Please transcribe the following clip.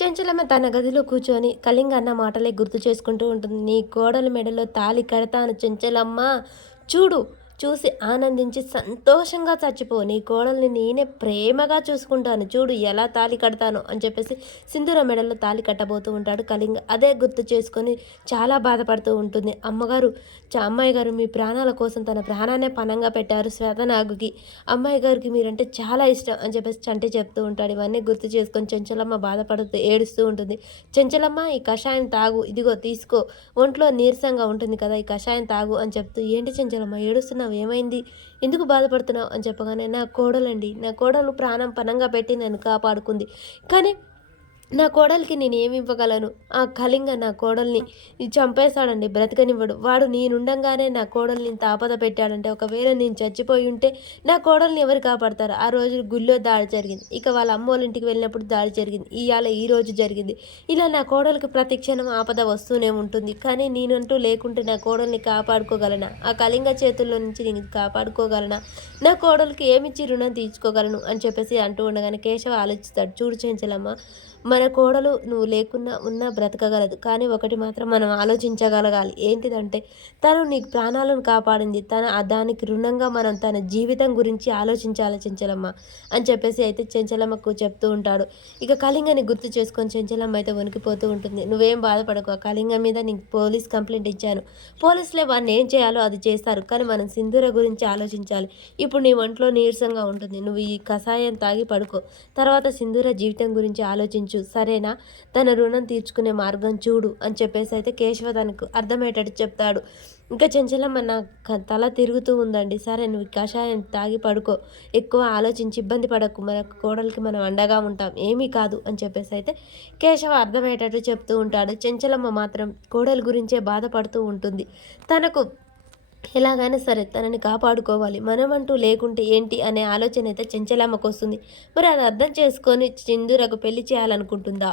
చెంచలమ్మ తన గదిలో కూర్చొని కళింగ అన్న మాటలే గుర్తు చేసుకుంటూ ఉంటుంది. నీ కోడల మెడలో తాళి కడతాను చెంచలమ్మ, చూడు, చూసి ఆనందించి సంతోషంగా చచ్చిపో. నీ కోడల్ని నేనే ప్రేమగా చూసుకుంటాను. చూడు ఎలా తాళి కడతానో అని చెప్పేసి సింధూర మెడలో తాళి కట్టబోతూ ఉంటాడు కళింగ. అదే గుర్తు చేసుకొని చాలా బాధపడుతూ ఉంటుంది. అమ్మాయి గారు మీ ప్రాణాల కోసం తన ప్రాణాన్నే పణంగా పెట్టారు శ్వేతనాగుకి. అమ్మాయి గారికి మీరంటే చాలా ఇష్టం అని చెప్పేసి చంటి చెప్తూ ఉంటాడు. ఇవన్నీ గుర్తు చేసుకొని చెంచలమ్మ బాధపడుతూ ఏడుస్తూ ఉంటుంది. చెంచలమ్మ ఈ కషాయం తాగు, ఇదిగో తీసుకో, ఒంట్లో నీరసంగా ఉంటుంది కదా, ఈ కషాయం తాగు అని చెప్తూ, ఏంటి చెంచలమ్మ ఏడుస్తున్నావు, ఏమైంది, ఎందుకు బాధపడుతున్నావు అని చెప్పగానే, నా కోడలండి, నా కోడలు ప్రాణం పణంగా పెట్టి నన్ను కాపాడుకుంది, కానీ నా కోడలికి నేనేమి ఇవ్వగలను? ఆ కళింగ నా కోడల్ని చంపేశాడండి, బ్రతకనివ్వడు. వాడు నేనుండంగానే నా కోడల్ని ఇంత ఆపద పెట్టాడంటే, ఒకవేళ నేను చచ్చిపోయి ఉంటే నా కోడల్ని ఎవరు కాపాడతారు? ఆ రోజు గుళ్ళో దాడి జరిగింది, ఇక వాళ్ళ అమ్మోళ్ళ ఇంటికి వెళ్ళినప్పుడు దాడి జరిగింది, ఈ రోజు జరిగింది. ఇలా నా కోడలికి ప్రతి క్షణం ఆపద వస్తూనే ఉంటుంది. కానీ నేనంటూ లేకుంటే నా కోడల్ని కాపాడుకోగలనా? ఆ కళింగ చేతుల్లో నుంచి నేను కాపాడుకోగలనా? నా కోడలికి ఏమిచ్చి రుణం తీర్చుకోగలను అని చెప్పేసి అంటూ ఉండగానే కేశవ ఆలోచిస్తాడు. చూడు చెంచలమ్మ, మన కోడలు నువ్వు లేకున్నా ఉన్నా బ్రతకగలదు, కానీ ఒకటి మాత్రం మనం ఆలోచించగలగాలి. ఏంటిదంటే, తను నీకు ప్రాణాలను కాపాడింది, దానికి రుణంగా మనం తన జీవితం గురించి ఆలోచించాలి చెంచలమ్మ అని చెప్పేసి అయితే చెంచలమ్మకు చెప్తూ ఉంటాడు. ఇక కళింగని గుర్తు చేసుకొని చెంచలమ్మ అయితే వణికిపోతూ ఉంటుంది. నువ్వేం బాధపడకు, ఆ కళింగ మీద నీకు పోలీస్ కంప్లైంట్ ఇచ్చాను, పోలీసులే వాడిని ఏం చేయాలో అది చేస్తారు, కానీ మనం సింధూర గురించి ఆలోచించాలి. ఇప్పుడు నీ ఒంట్లో నీరసంగా ఉంటుంది, నువ్వు ఈ కషాయం తాగి పడుకో, తర్వాత సింధూర జీవితం గురించి ఆలోచించు, సరేనా, తన రుణం తీర్చుకునే మార్గం చూడు అని చెప్పేసి అయితే కేశవ తనకు అర్థమయ్యేటట్టు చెప్తాడు. ఇంకా చెంచలమ్మ నా తల తిరుగుతూ ఉందండి, సరే నువ్వు కషాయం తాగి పడుకో, ఎక్కువ ఆలోచించి ఇబ్బంది పడకు, మన కోడలికి మనం అండగా ఉంటాం, ఏమీ కాదు అని చెప్పేసి అయితే కేశవ అర్థమయ్యేటట్టు చెప్తూ ఉంటాడు. చెంచలమ్మ మాత్రం కోడలి గురించే బాధపడుతూ ఉంటుంది. తనకు ఎలాగైనా సరే తనని కాపాడుకోవాలి, మనమంటూ లేకుంటే ఏంటి అనే ఆలోచన అయితే చెంచలమ్మకు వస్తుంది. మరి అది అర్థం చేసుకొని సింధూరకు పెళ్లి చేయాలనుకుంటుందా?